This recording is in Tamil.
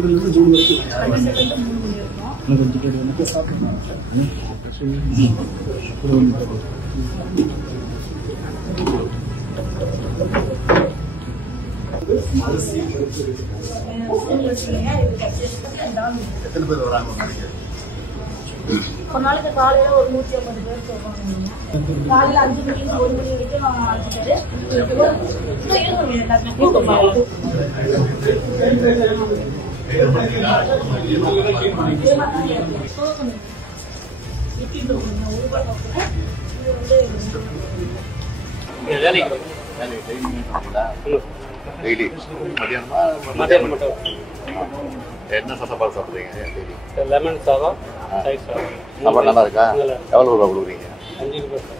12லேருந்து 3 வரைக்கும் 12லேருந்து 3 மணி வரைக்கும். கொஞ்சம் பேர் வந்து சாப்பிடுவாங்க. எத்தனை பேர் வராங்க? ஒரு நாளைக்கு காலையில ஒரு 150 பேர் சொல்றாங்க. காலையில 5 மணிக்கு 1 மணி வரைக்கும் நாங்க அழைச்சிட்டு டெய்லி மத்தியானம் என்ன சாப்பாடு சாப்பிட்றீங்க? லெமன் சாதம், தயிர் சாதம். சாப்பாடு நல்லா இருக்கா? எவ்வளோ ரூபா கொடுக்குறீங்க? 5 ரூபாய்.